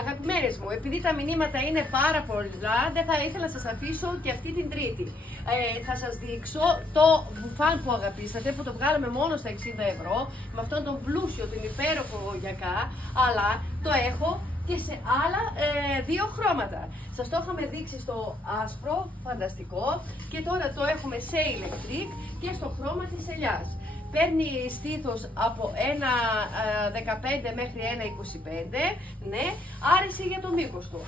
Αγαπημένες μου, επειδή τα μηνύματα είναι πάρα πολλά, δεν θα ήθελα να σας αφήσω και αυτή την Τρίτη. Θα σας δείξω το μπουφάν που αγαπήσατε, που το βγάλαμε μόνο στα 60€, με αυτόν τον πλούσιο, τον υπέροχο γιακά, αλλά το έχω και σε άλλα δύο χρώματα. Σας το είχαμε δείξει στο άσπρο, φανταστικό, και τώρα το έχουμε σε ηλεκτρικ και στο χρώμα της ελιάς. Παίρνει στήθος από 1,15 μέχρι 1,25, ναι, άρεσε για το μήκος του,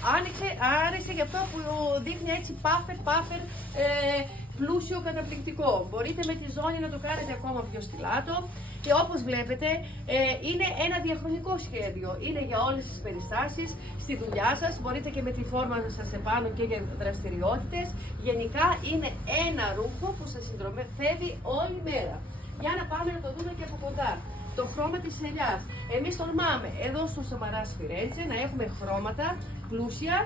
άρεσε για αυτό που δείχνει έτσι πάφερ, πλούσιο, καταπληκτικό. Μπορείτε με τη ζώνη να το κάνετε ακόμα πιο στυλάτο και όπως βλέπετε είναι ένα διαχρονικό σχέδιο, είναι για όλες τις περιστάσεις, στη δουλειά σας, μπορείτε και με τη φόρμα σας επάνω και για δραστηριότητες. Γενικά είναι ένα ρούχο που σας συντροφεύει όλη μέρα. Για να πάμε να το δούμε και από κοντά. Το χρώμα της ελιάς. Εμείς τολμάμε εδώ στο Σαμαράς Φιρέντζε να έχουμε χρώματα πλούσια.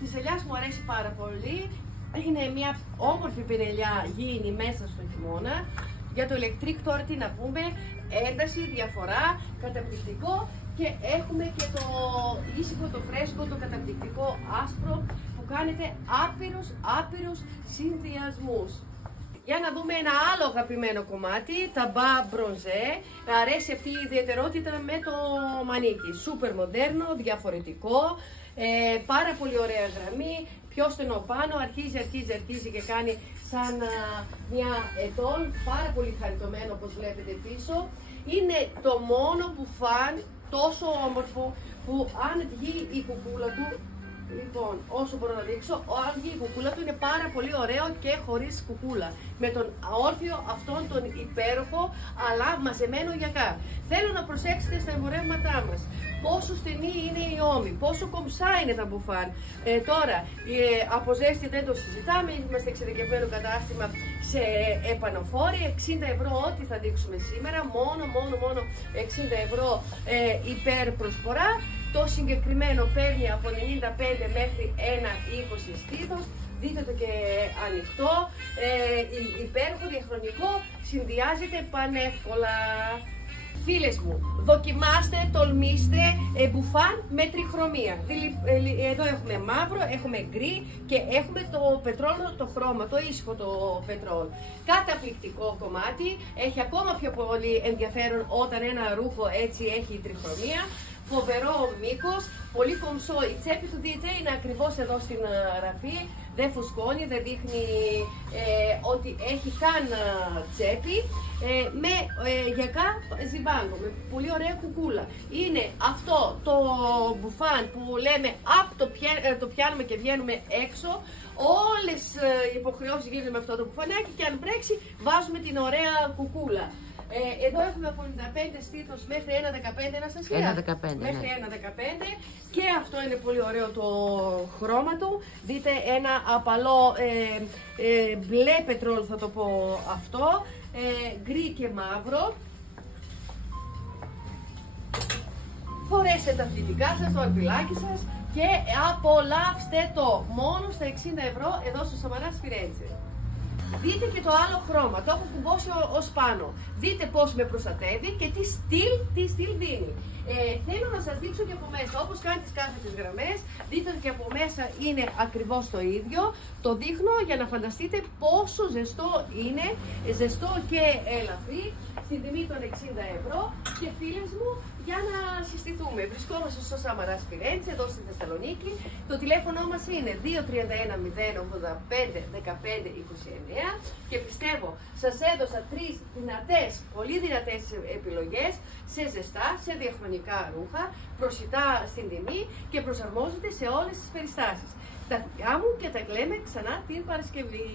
Της ελιάς μου αρέσει πάρα πολύ. Είναι μια όμορφη πυρελιά γήινη μέσα στο χειμώνα. Για το ηλεκτρικ τώρα τι να πούμε, ένταση, διαφορά, καταπληκτικό, και έχουμε και το ήσυχο, το φρέσκο, το καταπληκτικό άσπρο που κάνετε άπειρους συνδυασμούς. Για να δούμε ένα άλλο αγαπημένο κομμάτι, τα μπα μπρονζέ. Αρέσει αυτή η ιδιαιτερότητα με το μανίκι. Σούπερ μοντέρνο, διαφορετικό, πάρα πολύ ωραία γραμμή, πιο στενό πάνω, αρχίζει και κάνει σαν μια ετόλ, πάρα πολύ χαριτωμένο όπως βλέπετε πίσω. Είναι το μόνο μπουφάν τόσο όμορφο που αν βγει η κουκούλα του, λοιπόν, όσο μπορώ να δείξω, αν βγει η κουκούλα του είναι πάρα πολύ ωραίο και χωρίς κουκούλα. Με τον αόρθιο αυτόν τον υπέροχο αλλά μαζεμένο γιακά. Θέλω να προσέξετε στα εμπορεύματά μας πόσο στενή είναι η ώμη, πόσο κομψά είναι τα μπουφάν. Τώρα, από ζέστη δεν το συζητάμε, είμαστε εξειδικευμένο κατάστημα σε επανοφόρη, 60€, ό,τι θα δείξουμε σήμερα, μόνο 60€ υπέρ προσφορά. Το συγκεκριμένο παίρνει από 95 μέχρι 1,20 στήθος. Δείτε το και ανοιχτό, υπέροχο, διαχρονικό, συνδυάζεται πανεύκολα. Φίλες μου, δοκιμάστε, τολμήστε μπουφάν με τριχρωμία. Εδώ έχουμε μαύρο, έχουμε γκρι και έχουμε το πετρόλο, το χρώμα, το ήσυχο το πετρόλ. Καταπληκτικό κομμάτι, έχει ακόμα πιο πολύ ενδιαφέρον όταν ένα ρούχο έτσι έχει τριχρωμία. Φοβερό μήκος, πολύ κομψό. Η τσέπη του DJ είναι ακριβώς εδώ στην ραφή, δεν φουσκώνει, δεν δείχνει ότι έχει καν τσέπη, με γιακά ζιβάγκο, με πολύ ωραία κουκούλα. Είναι αυτό το μπουφάν που λέμε το πιάνουμε και βγαίνουμε έξω. Όλες οι υποχρεώσεις γίνονται με αυτό το μπουφανάκι και αν μπρέξει βάζουμε την ωραία κουκούλα. Εδώ έχουμε από 95 στήθος μέχρι 1,15, Αναστασία. 1,15, μέχρι ναι. 1,15 και αυτό είναι πολύ ωραίο το χρώμα του. Δείτε ένα απαλό μπλε πετρόλ θα το πω αυτό, γκρι και μαύρο. Φορέστε τα φοιτητικά σας, το αρπιλάκι σας και απολαύστε το μόνο στα 60€ εδώ στο Σαμαράς Φιρέντζε. Δείτε και το άλλο χρώμα, το έχω κουμπώσει ως πάνω. Δείτε πώς με προστατεύει και τι στυλ δίνει. Θέλω να σας δείξω και από μέσα, όπως κάνει τις κάθετες γραμμές, δείτε και από μέσα είναι ακριβώς το ίδιο. Το δείχνω για να φανταστείτε πόσο ζεστό είναι, ζεστό και ελαφρύ, στην τιμή των 60€. Και φίλες μου, για να συστηθούμε, βρισκόμαστε στο Σαμαράς Φιρέντζε, εδώ στη Θεσσαλονίκη. Το τηλέφωνο μας είναι 231 085 15 29 και πιστεύω σας έδωσα 3 δυνατές, πολύ δυνατές επιλογές σε ζεστά, σε διαχρονικά ρούχα, προσιτά στην τιμή και προσαρμόζονται σε όλες τις περιστάσεις. Τα φιλιά μου και τα κλαίμε ξανά την Παρασκευή.